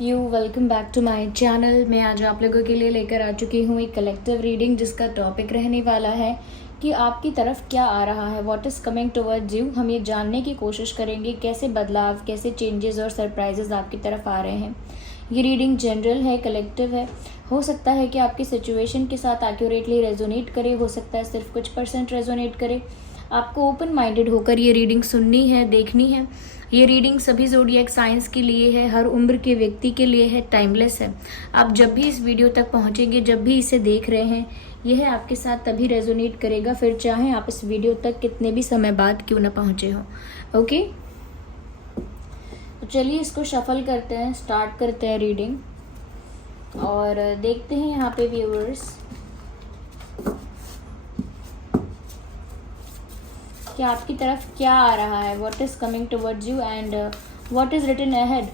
You, welcome back to my channel. मैं आज आप लोगों के लिए लेकर आ चुकी हूँ एक कलेक्टिव रीडिंग जिसका टॉपिक रहने वाला है कि आपकी तरफ क्या आ रहा है, what is coming towards you. हम ये जानने की कोशिश करेंगे कैसे बदलाव, कैसे चेंजेस और सरप्राइजेस आपकी तरफ आ रहे हैं। ये रीडिंग जनरल है, कलेक्टिव है। हो सकता है कि आपकी सिचुएशन के साथ एक्यूरेटली रेजोनेट करे, हो सकता है सिर्फ कुछ % रेजोनेट करे। आपको ओपन माइंडेड होकर ये रीडिंग सुननी है, देखनी है। ये रीडिंग सभी ज़ोडिएक साइंस के लिए है, हर उम्र के व्यक्ति के लिए है, टाइमलेस है। आप जब भी इस वीडियो तक पहुंचेंगे, जब भी इसे देख रहे हैं, यह आपके साथ तभी रेजोनेट करेगा, फिर चाहे आप इस वीडियो तक कितने भी समय बाद क्यों ना पहुंचे हो। ओके, तो चलिए इसको शफल करते हैं, स्टार्ट करते हैं रीडिंग और देखते हैं यहाँ पे व्यूअर्स कि आपकी तरफ क्या आ रहा है, what is coming towards you and what is written ahead.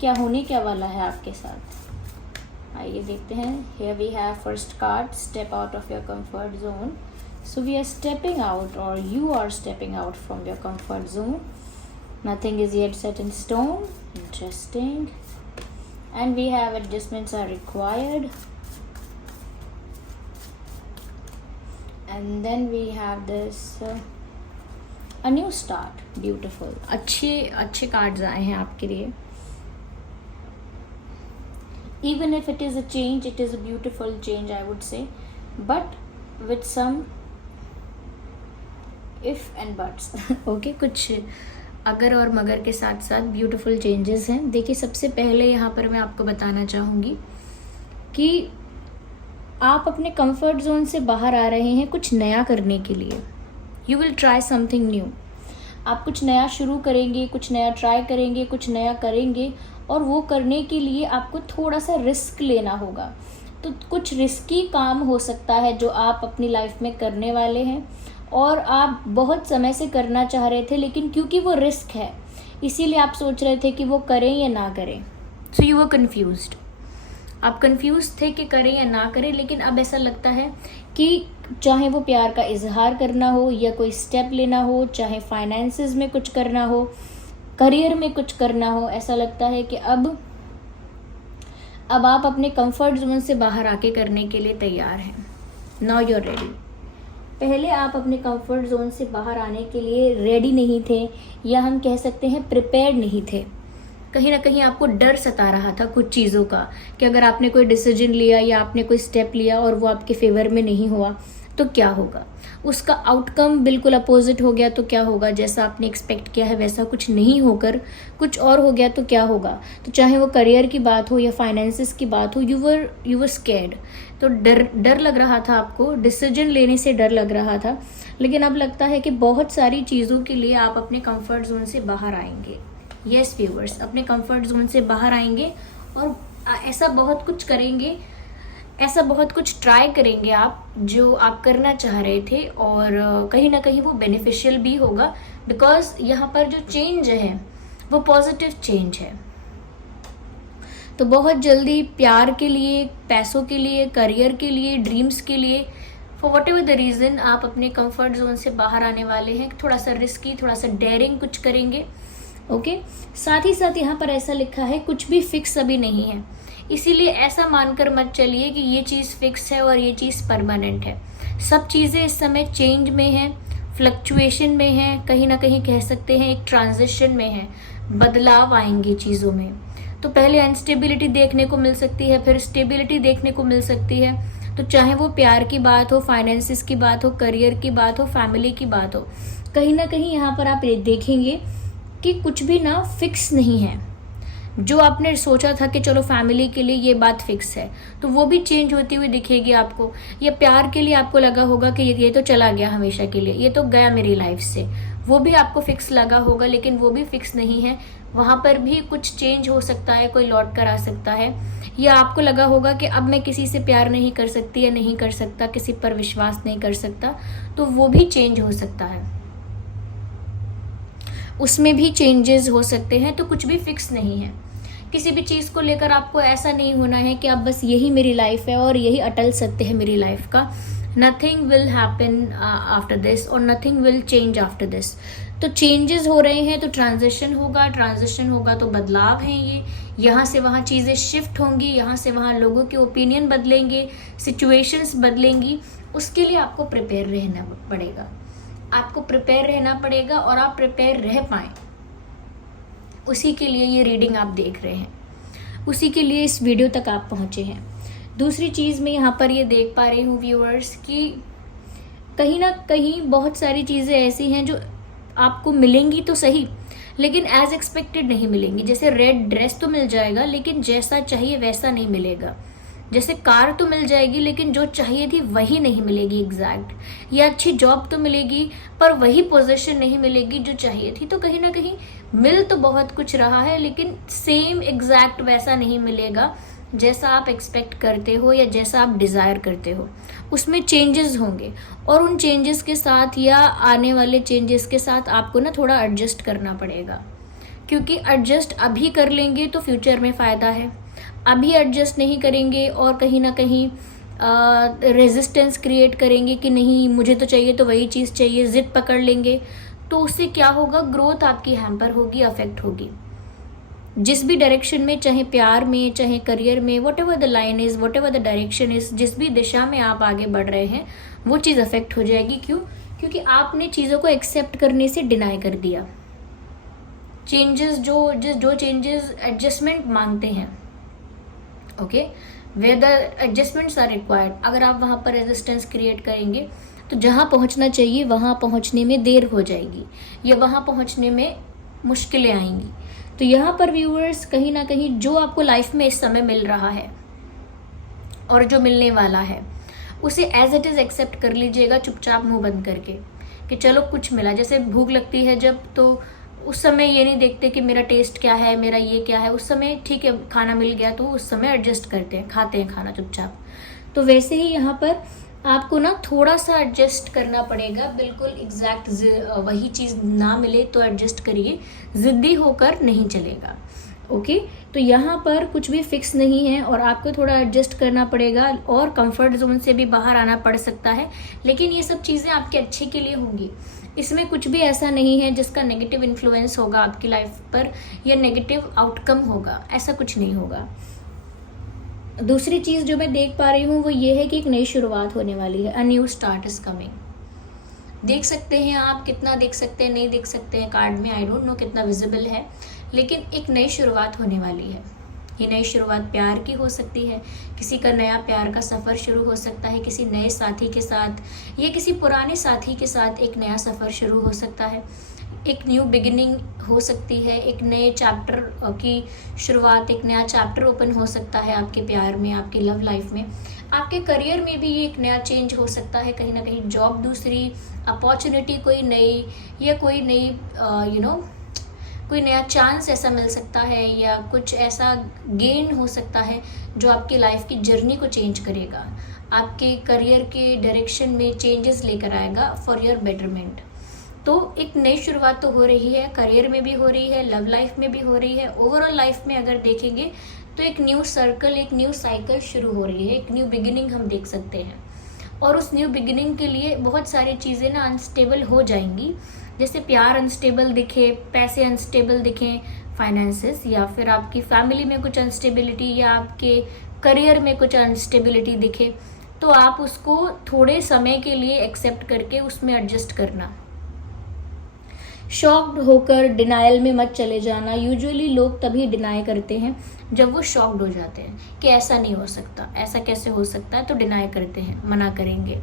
क्या होने क्या वाला है आपके साथ, आइए देखते हैं। Here we have first card, step out of your comfort zone. So we are stepping out और you are stepping out from your comfort zone. Nothing is yet set in stone, interesting. And we have adjustments are required and then we have this a new start, beautiful. अच्छे cards आए हैं आपके लिए। Even if it is a change, it is a beautiful change I would say, but with some if and buts. Okay, कुछ अगर और मगर के साथ साथ ब्यूटिफुल चेंजेस हैं। देखिए, सबसे पहले यहाँ पर मैं आपको बताना चाहूँगी कि आप अपने कंफर्ट जोन से बाहर आ रहे हैं कुछ नया करने के लिए। You will try something new. आप कुछ नया शुरू करेंगे, कुछ नया ट्राई करेंगे, कुछ नया करेंगे, और वो करने के लिए आपको थोड़ा सा रिस्क लेना होगा। तो कुछ रिस्की काम हो सकता है जो आप अपनी लाइफ में करने वाले हैं और आप बहुत समय से करना चाह रहे थे, लेकिन क्योंकि वो रिस्क है इसीलिए आप सोच रहे थे कि वो करें या ना करें। So you were confused. आप कंफ्यूज थे कि करें या ना करें, लेकिन अब ऐसा लगता है कि चाहे वो प्यार का इजहार करना हो या कोई स्टेप लेना हो, चाहे फाइनेंसेस में कुछ करना हो, करियर में कुछ करना हो, ऐसा लगता है कि अब आप अपने कंफर्ट जोन से बाहर आके करने के लिए तैयार हैं। Now you are ready. पहले आप अपने कंफर्ट जोन से बाहर आने के लिए रेडी नहीं थे, या हम कह सकते हैं प्रिपेयर्ड नहीं थे। कहीं ना कहीं आपको डर सता रहा था कुछ चीज़ों का कि अगर आपने कोई डिसीजन लिया या आपने कोई स्टेप लिया और वो आपके फेवर में नहीं हुआ तो क्या होगा, उसका आउटकम बिल्कुल अपोजिट हो गया तो क्या होगा, जैसा आपने एक्सपेक्ट किया है वैसा कुछ नहीं होकर कुछ और हो गया तो क्या होगा। तो चाहे वो करियर की बात हो या फाइनेंसिस की बात हो, यू वर स्कैर्ड। तो डर लग रहा था आपको, डिसीजन लेने से डर लग रहा था। लेकिन अब लगता है कि बहुत सारी चीज़ों के लिए आप अपने कंफर्ट जोन से बाहर आएंगे। यस व्यूअर्स, अपने कंफर्ट जोन से बाहर आएंगे और ऐसा बहुत कुछ करेंगे, ऐसा बहुत कुछ ट्राई करेंगे आप जो आप करना चाह रहे थे, और कहीं ना कहीं वो बेनिफिशियल भी होगा, बिकॉज यहाँ पर जो चेंज है वो पॉजिटिव चेंज है। तो बहुत जल्दी प्यार के लिए, पैसों के लिए, करियर के लिए, ड्रीम्स के लिए, for what ever the reason आप अपने कंफर्ट जोन से बाहर आने वाले हैं। थोड़ा सा रिस्की, थोड़ा सा डेयरिंग कुछ करेंगे। ओके, साथ ही साथ यहाँ पर ऐसा लिखा है कुछ भी फिक्स अभी नहीं है, इसीलिए ऐसा मानकर मत चलिए कि ये चीज़ फिक्स है और ये चीज़ परमानेंट है। सब चीज़ें इस समय चेंज में हैं, फ्लक्चुएशन में हैं, कहीं ना कहीं कह सकते हैं एक ट्रांजिशन में है, बदलाव आएंगे चीज़ों में। तो पहले अनस्टेबिलिटी देखने को मिल सकती है, फिर स्टेबिलिटी देखने को मिल सकती है। तो चाहे वो प्यार की बात हो, फाइनेंसिस की बात हो, करियर की बात हो, फैमिली की बात हो, कहीं ना कहीं यहाँ पर आप देखेंगे कि कुछ भी ना फिक्स नहीं है। जो आपने सोचा था कि चलो फैमिली के लिए ये बात फिक्स है, तो वो भी चेंज होती हुई दिखेगी आपको। या प्यार के लिए आपको लगा होगा कि ये तो चला गया हमेशा के लिए, ये तो गया मेरी लाइफ से, वो भी आपको फिक्स लगा होगा, लेकिन वो भी फिक्स नहीं है। वहाँ पर भी कुछ चेंज हो सकता है, कोई लौट कर आ सकता है। या आपको लगा होगा कि अब मैं किसी से प्यार नहीं कर सकती या नहीं कर सकता, किसी पर विश्वास नहीं कर सकता, तो वो भी चेंज हो सकता है, उसमें भी चेंजेस हो सकते हैं। तो कुछ भी फिक्स नहीं है। किसी भी चीज़ को लेकर आपको ऐसा नहीं होना है कि अब बस यही मेरी लाइफ है और यही अटल सत्य है मेरी लाइफ का। Nothing will happen after this और nothing will change after this. तो चेंजेस हो रहे हैं तो ट्रांजिशन होगा, ट्रांजिशन होगा तो बदलाव हैं ये, यहाँ से वहाँ चीज़ें शिफ्ट होंगी, यहाँ से वहाँ लोगों के ओपिनियन बदलेंगे, सिचुएशंस बदलेंगी। उसके लिए आपको प्रिपेयर रहना पड़ेगा, आपको प्रिपेयर रहना पड़ेगा और आप प्रिपेयर रह पाएँ, उसी के लिए ये रीडिंग आप देख रहे हैं, उसी के लिए इस वीडियो तक आप पहुँचे हैं। दूसरी चीज़ मैं यहाँ पर ये देख पा रही हूँ व्यूअर्स कि कहीं ना कहीं बहुत सारी चीज़ें ऐसी हैं जो आपको मिलेंगी तो सही, लेकिन एज एक्सपेक्टेड नहीं मिलेंगी। जैसे रेड ड्रेस तो मिल जाएगा लेकिन जैसा चाहिए वैसा नहीं मिलेगा। जैसे कार तो मिल जाएगी लेकिन जो चाहिए थी वही नहीं मिलेगी एग्जैक्ट। या अच्छी जॉब तो मिलेगी पर वही पोजीशन नहीं मिलेगी जो चाहिए थी। तो कहीं ना कहीं मिल तो बहुत कुछ रहा है लेकिन सेम एग्जैक्ट वैसा नहीं मिलेगा जैसा आप एक्सपेक्ट करते हो या जैसा आप डिज़ायर करते हो। उसमें चेंजेस होंगे और उन चेंजेस के साथ या आने वाले चेंजेस के साथ आपको ना थोड़ा एडजस्ट करना पड़ेगा, क्योंकि एडजस्ट अभी कर लेंगे तो फ्यूचर में फ़ायदा है। अभी एडजस्ट नहीं करेंगे और कहीं ना कहीं रेजिस्टेंस क्रिएट करेंगे कि नहीं मुझे तो चाहिए तो वही चीज़ चाहिए, ज़िद पकड़ लेंगे, तो उससे क्या होगा, ग्रोथ आपकी हैम्पर होगी, अफेक्ट होगी। जिस भी डायरेक्शन में, चाहे प्यार में चाहे करियर में, what ever the line is, what ever the direction is, जिस भी दिशा में आप आगे बढ़ रहे हैं वो चीज़ अफेक्ट हो जाएगी। क्यों? क्योंकि आपने चीज़ों को एक्सेप्ट करने से डिनाई कर दिया। चेंजेस जो चेंजेस एडजस्टमेंट मांगते हैं, okay, where the adjustments are required, अगर आप वहाँ पर रेजिस्टेंस क्रिएट करेंगे तो जहाँ पहुँचना चाहिए वहाँ पहुँचने में देर हो जाएगी या वहाँ पहुँचने में मुश्किलें आएंगी। तो यहाँ पर व्यूअर्स कहीं ना कहीं जो आपको लाइफ में इस समय मिल रहा है और जो मिलने वाला है उसे एज इट इज़ एक्सेप्ट कर लीजिएगा, चुपचाप मुंह बंद करके कि चलो कुछ मिला। जैसे भूख लगती है जब, तो उस समय ये नहीं देखते कि मेरा टेस्ट क्या है, मेरा ये क्या है, उस समय ठीक है खाना मिल गया तो उस समय एडजस्ट करते हैं, खाते हैं खाना चुपचाप। तो वैसे ही यहाँ पर आपको ना थोड़ा सा एडजस्ट करना पड़ेगा। बिल्कुल एग्जैक्ट वही चीज़ ना मिले तो एडजस्ट करिए, ज़िद्दी होकर नहीं चलेगा। ओके, तो यहाँ पर कुछ भी फिक्स नहीं है और आपको थोड़ा एडजस्ट करना पड़ेगा और कंफर्ट जोन से भी बाहर आना पड़ सकता है, लेकिन ये सब चीज़ें आपके अच्छे के लिए होंगी। इसमें कुछ भी ऐसा नहीं है जिसका नेगेटिव इन्फ्लुएंस होगा आपकी लाइफ पर या नेगेटिव आउटकम होगा, ऐसा कुछ नहीं होगा। दूसरी चीज़ जो मैं देख पा रही हूँ वो ये है कि एक नई शुरुआत होने वाली है। अ न्यू स्टार्ट इज कमिंग। देख सकते हैं आप, कितना देख सकते हैं नहीं देख सकते हैं कार्ड में, आई डोंट नो कितना विजिबल है, लेकिन एक नई शुरुआत होने वाली है। ये नई शुरुआत प्यार की हो सकती है, किसी का नया प्यार का सफ़र शुरू हो सकता है किसी नए साथी के साथ या किसी पुराने साथी के साथ एक नया सफ़र शुरू हो सकता है। एक न्यू बिगिनिंग हो सकती है, एक नए चैप्टर की शुरुआत, एक नया चैप्टर ओपन हो सकता है आपके प्यार में, आपकी लव लाइफ में। आपके करियर में भी एक नया चेंज हो सकता है, कहीं ना कहीं जॉब दूसरी, अपॉर्चुनिटी कोई नई या कोई नई कोई नया चांस ऐसा मिल सकता है या कुछ ऐसा गेन हो सकता है जो आपकी लाइफ की जर्नी को चेंज करेगा, आपके करियर के डायरेक्शन में चेंजेस लेकर आएगा फॉर योर बेटरमेंट। तो एक नई शुरुआत तो हो रही है, करियर में भी हो रही है, लव लाइफ में भी हो रही है, ओवरऑल लाइफ में अगर देखेंगे तो एक न्यू सर्कल, एक न्यू साइकिल शुरू हो रही है, एक न्यू बिगिनिंग हम देख सकते हैं। और उस न्यू बिगिनिंग के लिए बहुत सारी चीज़ें ना अनस्टेबल हो जाएंगी, जैसे प्यार अनस्टेबल दिखे, पैसे अनस्टेबल दिखें, फाइनेंसेस, या फिर आपकी फैमिली में कुछ अनस्टेबिलिटी या आपके करियर में कुछ अनस्टेबिलिटी दिखे, तो आप उसको थोड़े समय के लिए एक्सेप्ट करके उसमें एडजस्ट करना। शॉक्ड होकर डिनायल में मत चले जाना। यूजुअली लोग तभी डिनाई करते हैं जब वो शॉक्ड हो जाते हैं कि ऐसा नहीं हो सकता, ऐसा कैसे हो सकता है, तो डिनाई करते हैं, मना करेंगे,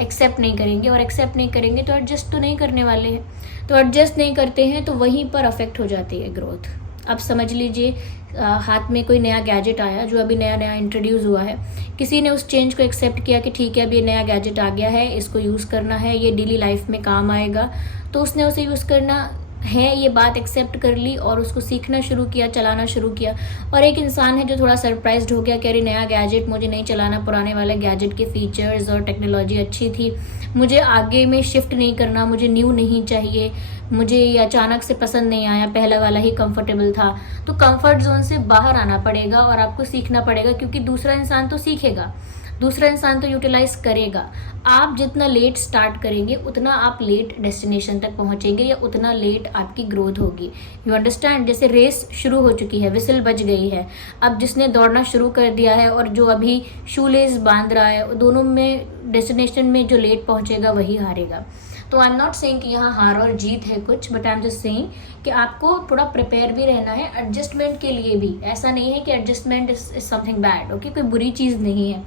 एक्सेप्ट नहीं करेंगे, और एक्सेप्ट नहीं करेंगे तो एडजस्ट तो नहीं करने वाले हैं। तो एडजस्ट नहीं करते हैं तो वहीं पर अफेक्ट हो जाती है ग्रोथ। अब समझ लीजिए हाथ में कोई नया गैजेट आया जो अभी नया नया इंट्रोड्यूस हुआ है, किसी ने उस चेंज को एक्सेप्ट किया कि ठीक है अब ये नया गैजेट आ गया है, इसको यूज़ करना है, ये डेली लाइफ में काम आएगा, तो उसने उसे यूज़ करना है, ये बात एक्सेप्ट कर ली और उसको सीखना शुरू किया, चलाना शुरू किया। और एक इंसान है जो थोड़ा सरप्राइज्ड हो गया कि अरे नया गैजेट मुझे नहीं चलाना, पुराने वाले गैजेट के फीचर्स और टेक्नोलॉजी अच्छी थी, मुझे आगे में शिफ्ट नहीं करना, मुझे न्यू नहीं चाहिए, मुझे ये अचानक से पसंद नहीं आया, पहला वाला ही कंफर्टेबल था। तो कंफर्ट जोन से बाहर आना पड़ेगा और आपको सीखना पड़ेगा, क्योंकि दूसरा इंसान तो सीखेगा, दूसरा इंसान तो यूटिलाइज करेगा। आप जितना लेट स्टार्ट करेंगे उतना आप लेट डेस्टिनेशन तक पहुंचेंगे या उतना लेट आपकी ग्रोथ होगी। You understand? जैसे रेस शुरू हो चुकी है, विसिल बज गई है, अब जिसने दौड़ना शुरू कर दिया है और जो अभी शूलेस बांध रहा है, दोनों में डेस्टिनेशन में जो लेट पहुंचेगा वही हारेगा। तो आई एम नॉट सेइंग कि यहाँ हार और जीत है कुछ, but I am just saying कि आपको थोड़ा प्रिपेयर भी रहना है एडजस्टमेंट के लिए भी। ऐसा नहीं है कि adjustment is something bad, okay? कोई बुरी चीज़ नहीं है।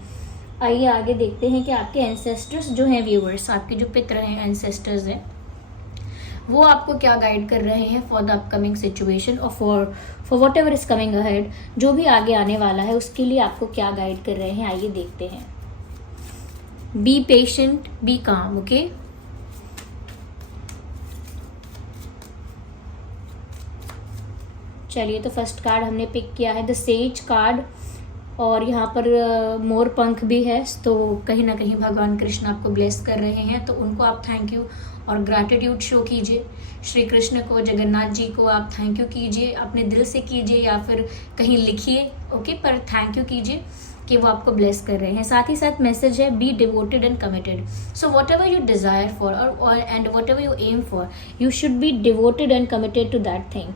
आइए आगे देखते हैं कि आपके एंसेस्टर्स जो हैं, व्यूअर्स, आपके जो पितर हैं, एंसेस्टर्स हैं, वो आपको क्या गाइड कर रहे हैं फॉर द अपकमिंग सिचुएशन और for what ever is coming ahead. जो भी आगे आने वाला है उसके लिए आपको क्या गाइड कर रहे हैं, आइए देखते हैं। बी पेशेंट, बी काम, ओके? चलिए, तो फर्स्ट कार्ड हमने पिक किया है द सेज कार्ड, और यहाँ पर मोर पंख भी है। तो कहीं ना कहीं भगवान कृष्ण आपको ब्लेस कर रहे हैं, तो उनको आप थैंक यू और ग्रैटिट्यूड शो कीजिए। श्री कृष्ण को, जगन्नाथ जी को आप थैंक यू कीजिए, अपने दिल से कीजिए या फिर कहीं लिखिए, ओके? पर थैंक यू कीजिए कि वो आपको ब्लेस कर रहे हैं। साथ ही साथ मैसेज है be devoted and committed. So whatever you desire for और and whatever you aim for, you should be devoted and committed to that thing.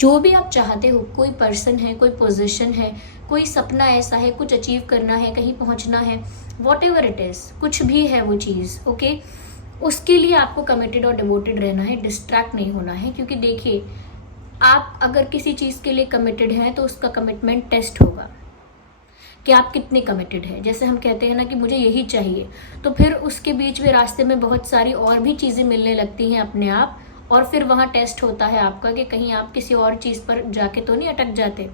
जो भी आप चाहते हो, कोई पर्सन है, कोई पोजीशन है, कोई सपना ऐसा है, कुछ अचीव करना है, कहीं पहुंचना है, वॉट एवर इट इज़, कुछ भी है वो चीज़, ओके? उसके लिए आपको कमिटेड और डिवोटेड रहना है, डिस्ट्रैक्ट नहीं होना है। क्योंकि देखिए, आप अगर किसी चीज़ के लिए कमिटेड हैं तो उसका कमिटमेंट टेस्ट होगा कि आप कितने कमिटेड हैं। जैसे हम कहते हैं ना कि मुझे यही चाहिए, तो फिर उसके बीच में रास्ते में बहुत सारी और भी चीज़ें मिलने लगती हैं अपने आप, और फिर वहाँ टेस्ट होता है आपका कि कहीं आप किसी और चीज़ पर जाके तो नहीं अटक जाते।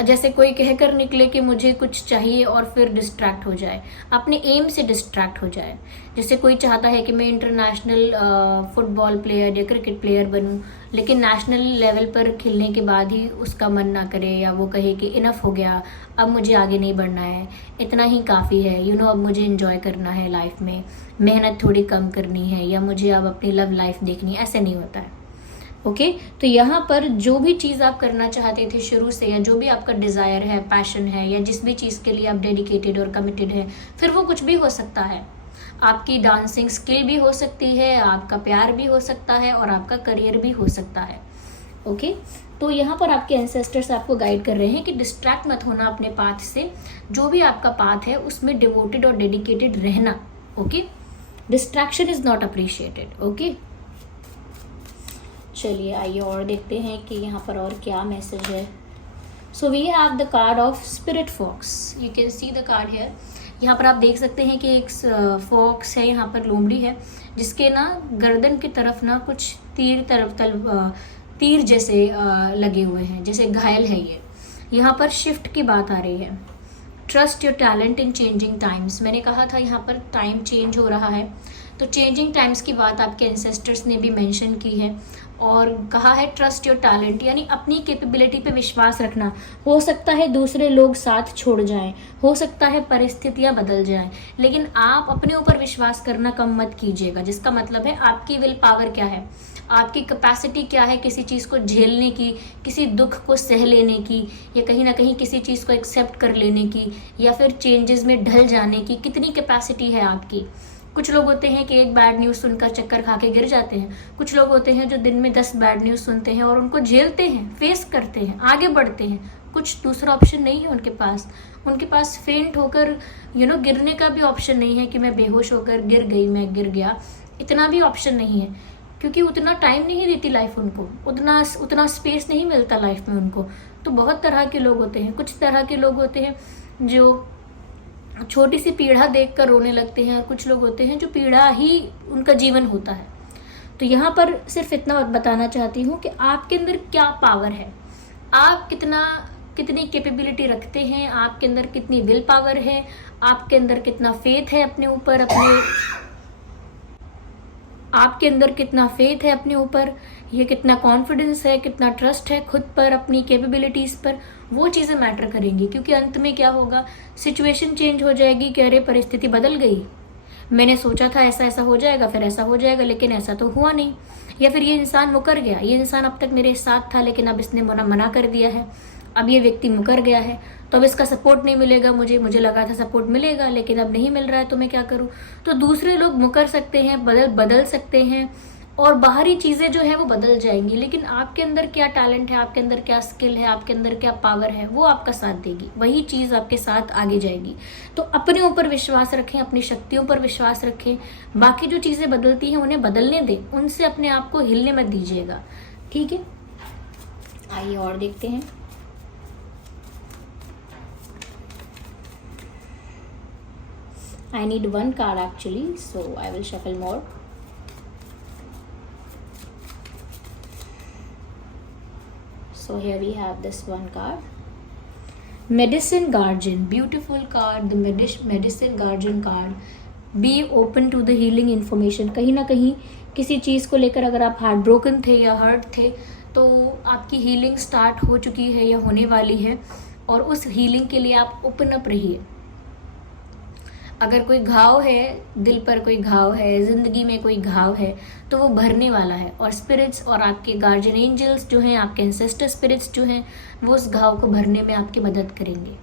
जैसे कोई कहकर निकले कि मुझे कुछ चाहिए और फिर डिस्ट्रैक्ट हो जाए, अपने एम से डिस्ट्रैक्ट हो जाए। जैसे कोई चाहता है कि मैं इंटरनेशनल फुटबॉल प्लेयर या क्रिकेट प्लेयर बनूं, लेकिन नेशनल लेवल पर खेलने के बाद ही उसका मन ना करे, या वो कहे कि इनफ हो गया, अब मुझे आगे नहीं बढ़ना है, इतना ही काफ़ी है, अब मुझे एंजॉय करना है लाइफ में, मेहनत थोड़ी कम करनी है, या मुझे अब अपनी लव लाइफ देखनी है। ऐसे नहीं होता है, ओके? तो यहाँ पर जो भी चीज़ आप करना चाहते थे शुरू से, या जो भी आपका डिज़ायर है, पैशन है, या जिस भी चीज़ के लिए आप डेडिकेटेड और कमिटेड है, फिर वो कुछ भी हो सकता है। आपकी डांसिंग स्किल भी हो सकती है, आपका प्यार भी हो सकता है, और आपका करियर भी हो सकता है, ओके? तो यहाँ पर आपके एंसेस्टर्स आपको गाइड कर रहे हैं कि डिस्ट्रैक्ट मत होना अपने पाथ से। जो भी आपका पाथ है उसमें डिवोटेड और डेडिकेटेड रहना, okay? Distraction is not appreciated, okay? चलिए आइए और देखते हैं कि यहाँ पर और क्या मैसेज है। So we have the card of spirit fox, you can see the card here. यहाँ पर आप देख सकते हैं कि एक फॉक्स है, यहाँ पर लोमड़ी है, जिसके ना गर्दन की तरफ ना कुछ तीर जैसे लगे हुए हैं, जैसे घायल है ये। यहाँ पर शिफ्ट की बात आ रही है। Trust your talent in changing times. मैंने कहा था यहाँ पर टाइम चेंज हो रहा है, तो चेंजिंग टाइम्स की बात आपके एंसेस्टर्स ने भी मेंशन की है, और कहा है ट्रस्ट योर टैलेंट, यानी अपनी कैपेबिलिटी पे विश्वास रखना। हो सकता है दूसरे लोग साथ छोड़ जाएं, हो सकता है परिस्थितियां बदल जाएं, लेकिन आप अपने ऊपर विश्वास करना कम मत कीजिएगा। जिसका मतलब है आपकी विल पावर क्या है, आपकी कैपेसिटी क्या है किसी चीज़ को झेलने की, किसी दुख को सह लेने की, या कहीं ना कहीं किसी चीज़ को एक्सेप्ट कर लेने की, या फिर चेंजेस में ढल जाने की, कितनी कैपेसिटी है आपकी। कुछ लोग होते हैं कि एक बैड न्यूज़ सुनकर चक्कर खा के गिर जाते हैं। कुछ लोग होते हैं जो दिन में 10 बैड न्यूज़ सुनते हैं और उनको झेलते हैं, फेस करते हैं, आगे बढ़ते हैं। कुछ दूसरा ऑप्शन नहीं है उनके पास फेंट होकर गिरने का भी ऑप्शन नहीं है कि मैं बेहोश होकर गिर गई, मैं गिर गया, इतना भी ऑप्शन नहीं है, क्योंकि उतना टाइम नहीं देती लाइफ उनको, उतना स्पेस नहीं मिलता लाइफ में उनको। तो बहुत तरह के लोग होते हैं। कुछ तरह के लोग होते हैं जो छोटी सी पीड़ा देखकर रोने लगते हैं, और कुछ लोग होते हैं जो पीड़ा ही उनका जीवन होता है। तो यहाँ पर सिर्फ इतना बताना चाहती हूँ कि आपके अंदर क्या पावर है, आप कितनी कैपेबिलिटी रखते हैं, आपके अंदर कितनी विल पावर है, आपके अंदर कितना फेथ है अपने ऊपर, आपके अंदर कितना फेथ है अपने ऊपर, ये कितना कॉन्फिडेंस है, कितना ट्रस्ट है खुद पर, अपनी कैपेबिलिटीज़ पर, वो चीज़ें मैटर करेंगी। क्योंकि अंत में क्या होगा, सिचुएशन चेंज हो जाएगी कि अरे परिस्थिति बदल गई, मैंने सोचा था ऐसा ऐसा हो जाएगा, फिर ऐसा हो जाएगा, लेकिन ऐसा तो हुआ नहीं। या फिर ये इंसान मुकर गया, ये इंसान अब तक मेरे साथ था लेकिन अब इसने मना कर दिया है। अब ये व्यक्ति मुकर गया है, तो अब इसका सपोर्ट नहीं मिलेगा मुझे लगा था सपोर्ट मिलेगा, लेकिन अब नहीं मिल रहा है, तो मैं क्या करूं? तो दूसरे लोग मुकर सकते हैं, बदल सकते हैं, और बाहरी चीजें जो है वो बदल जाएंगी, लेकिन आपके अंदर क्या टैलेंट है, आपके अंदर क्या स्किल है, आपके अंदर क्या पावर है, वो आपका साथ देगी, वही चीज आपके साथ आगे जाएगी। तो अपने ऊपर विश्वास रखें, अपनी शक्तियों पर विश्वास रखें। बाकी जो चीजें बदलती हैं उन्हें बदलने दें, उनसे अपने आप को हिलने मत दीजिएगा, ठीक है? आइए और देखते हैं। I need one card actually, so I will shuffle more. So here we have this one card. Medicine Guardian, beautiful card, the Medicine Guardian card. Be open to the healing information. कहीं ना कहीं किसी चीज़ को लेकर अगर आप heart broken थे या हर्ट थे, तो आपकी हीलिंग स्टार्ट हो चुकी है या होने वाली है, और उस हीलिंग के लिए आप ओपन अप रहिए। अगर कोई घाव है, दिल पर कोई घाव है, जिंदगी में कोई घाव है, तो वो भरने वाला है, और स्पिरिट्स और आपके गार्जियन एंजल्स जो हैं, आपके एंसेस्टर स्पिरिट्स जो हैं, वो उस घाव को भरने में आपकी मदद करेंगे।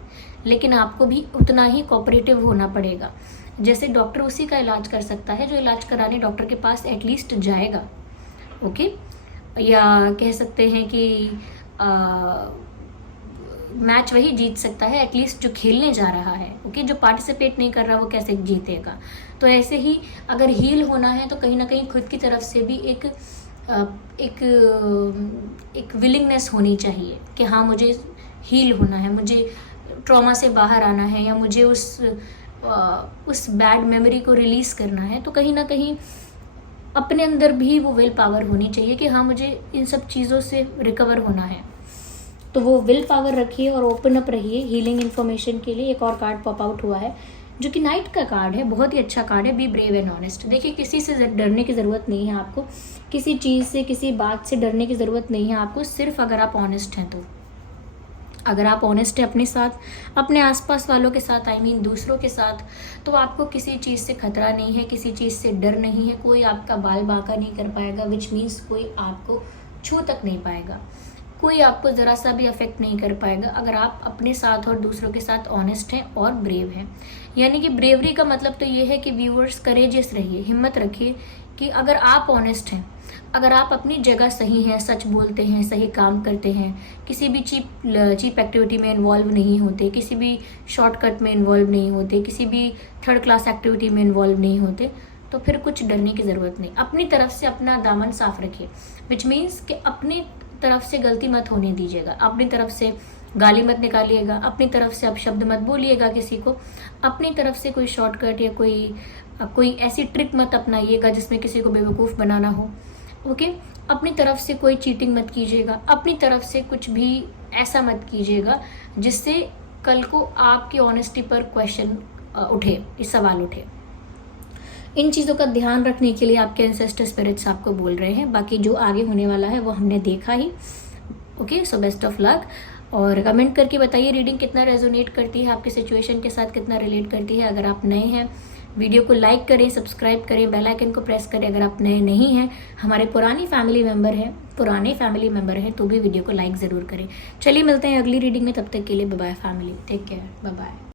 लेकिन आपको भी उतना ही कोऑपरेटिव होना पड़ेगा। जैसे डॉक्टर उसी का इलाज कर सकता है जो इलाज कराने डॉक्टर के पास एटलीस्ट जाएगा, ओके? या कह सकते हैं कि मैच वही जीत सकता है एटलीस्ट जो खेलने जा रहा है, ओके? जो पार्टिसिपेट नहीं कर रहा वो कैसे जीतेगा? तो ऐसे ही अगर हील होना है तो कहीं ना कहीं खुद की तरफ से भी एक विलिंगनेस होनी चाहिए कि हाँ, मुझे हील होना है, मुझे ट्रॉमा से बाहर आना है, या मुझे उस बैड मेमोरी को रिलीज करना है। तो कहीं ना कहीं अपने अंदर भी वो विल पावर होनी चाहिए कि हाँ, मुझे इन सब चीज़ों से रिकवर होना है। तो वो विल पावर रखिए और ओपन अप रहिए हीलिंग इन्फॉर्मेशन के लिए। एक और कार्ड पॉप आउट हुआ है जो कि नाइट का कार्ड है, बहुत ही अच्छा कार्ड है। Be brave and honest. देखिए, किसी से डरने की ज़रूरत नहीं है आपको, किसी चीज़ से, किसी बात से डरने की ज़रूरत नहीं है आपको, सिर्फ अगर आप ऑनेस्ट हैं तो। अगर आप ऑनेस्ट हैं अपने साथ, अपने आसपास वालों के साथ, आई मीन दूसरों के साथ, तो आपको किसी चीज़ से खतरा नहीं है, किसी चीज़ से डर नहीं है, कोई आपका बाल बांका नहीं कर पाएगा, विच मीन्स कोई आपको छू तक नहीं पाएगा, कोई आपको ज़रा सा भी अफेक्ट नहीं कर पाएगा अगर आप अपने साथ और दूसरों के साथ ऑनेस्ट हैं और ब्रेव हैं। यानी कि ब्रेवरी का मतलब तो ये है कि व्यूअर्स, करेजियस रहिए, हिम्मत रखिए कि अगर आप ऑनेस्ट हैं, अगर आप अपनी जगह सही हैं, सच बोलते हैं, सही काम करते हैं, किसी भी चीप एक्टिविटी में इन्वॉल्व नहीं होते, किसी भी शॉर्टकट में इन्वॉल्व नहीं होते, किसी भी थर्ड क्लास एक्टिविटी में इन्वॉल्व नहीं होते, तो फिर कुछ डरने की ज़रूरत नहीं। अपनी तरफ से अपना दामन साफ रखिए, विच मीन्स कि अपनी तरफ से गलती मत होने दीजिएगा, अपनी तरफ से गाली मत निकालिएगा, अपनी तरफ से आप शब्द मत बोलिएगा किसी को, अपनी तरफ से कोई शॉर्टकट या कोई ऐसी ट्रिक मत अपनाइएगा जिसमें किसी को बेवकूफ़ बनाना हो, ओके? अपनी तरफ से कोई चीटिंग मत कीजिएगा, अपनी तरफ से कुछ भी ऐसा मत कीजिएगा जिससे कल को आपकी ऑनेस्टी पर क्वेश्चन उठे, सवाल उठे। इन चीज़ों का ध्यान रखने के लिए आपके एंसेस्टर स्पिरिट्स आपको बोल रहे हैं। बाकी जो आगे होने वाला है वो हमने देखा ही, okay? So best of luck, और कमेंट करके बताइए रीडिंग कितना रेजोनेट करती है, आपके सिचुएशन के साथ कितना रिलेट करती है। अगर आप नए हैं, वीडियो को लाइक करें, सब्सक्राइब करें, बेल आइकन को प्रेस करें। अगर आप नए नहीं हैं, हमारे पुराने फैमिली मेंबर हैं, तो भी वीडियो को लाइक ज़रूर करें। चलिए मिलते हैं अगली रीडिंग में, तब तक के लिए bye bye family, take care, bye bye.